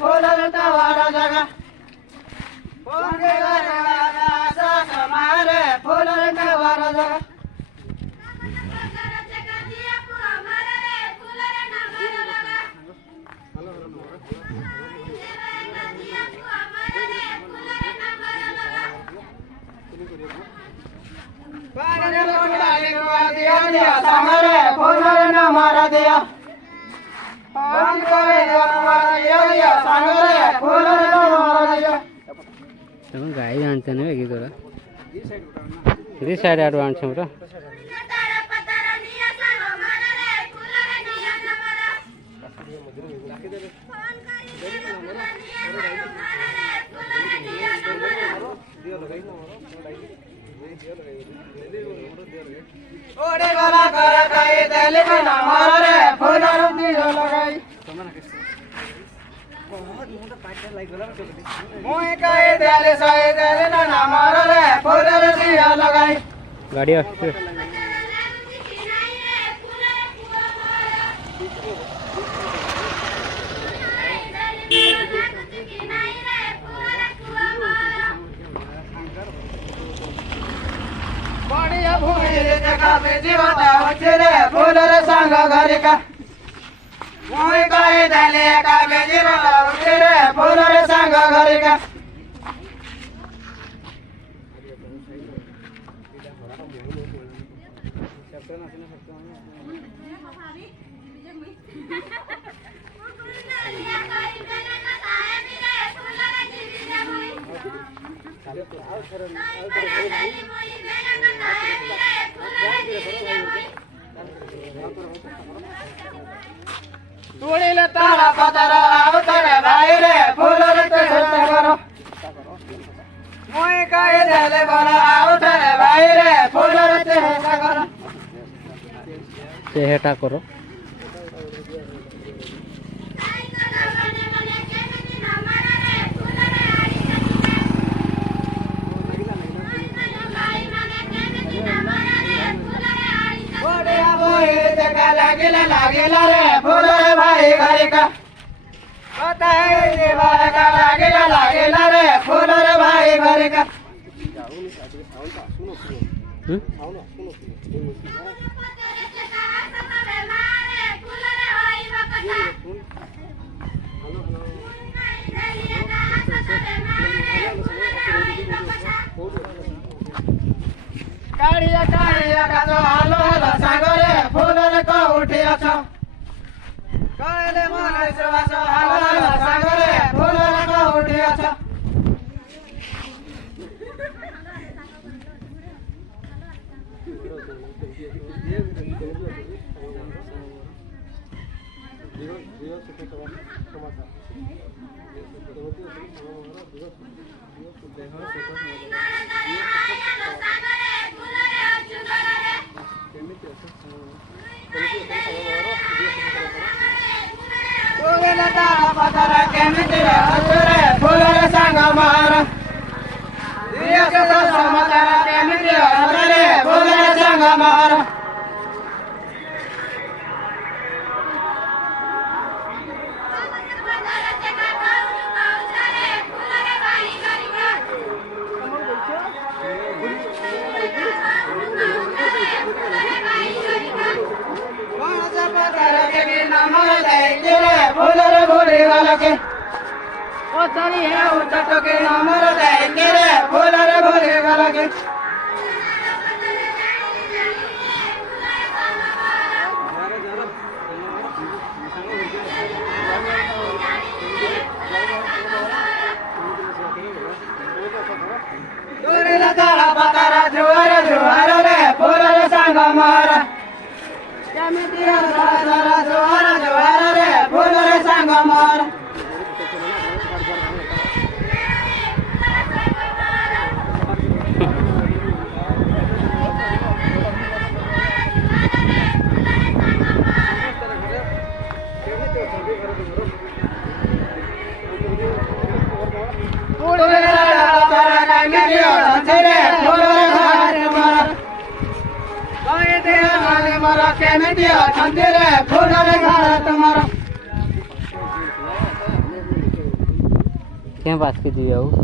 फूलर तवारा जगा कोंगे गरवागा सास मारे फूलर तवारा जगा पागल कोटा लिखवा दिया दिया संगरे फूलर न मारा दिया हम कोई मारा दिया संगरे फूलर न मारा दिया तुम गाय जानते नहीं है थोड़ा दिस साइड एडवांस है ओडे गला कर कई दिल में ना मारा रे फूलर दियो लगाई मोए कई दिल सही दिल ना मारा रे फूलर दियो लगाई गाड़ी आस्ते बढ़िया भूमि जगह में जीवता उचरे फूलर संग घर का मोए कई दिल का में जीवता उचरे फूलर संग घर का तुड़ीले तारा पतरा उतरे भाई रे फूलर ते करो मोए कई दिल बना उतरे भाई रे फूलर ते करो हेटा करो लागेला रे फूलर भाई घर का पता है दीवार का लागेला रे फूलर भाई घर का काढ़िया काढ़िया का तो हालो हालो सागरे फूलर को उठी अच्छा कहले मन सुवास हालो हालो सागरे फूलर को उठी अच्छा पतरा केमिति असुरे फूलर संग मारा दिया के समाचार केमिति असुरे फूलर संग मारा फूलर भूरी वाला के ओ सारी है उठट के नंबर देंगे रे फूलर भूरी वाला के दूरी लताड़ा पतारा जुआर जुआर रे फूलर संग मारा केमिति सारा जुआर जुआर रे फूलर संग मारा केमिति फूलर घर तुम्हारा ક્યાં પાસ કરી દીધું આવું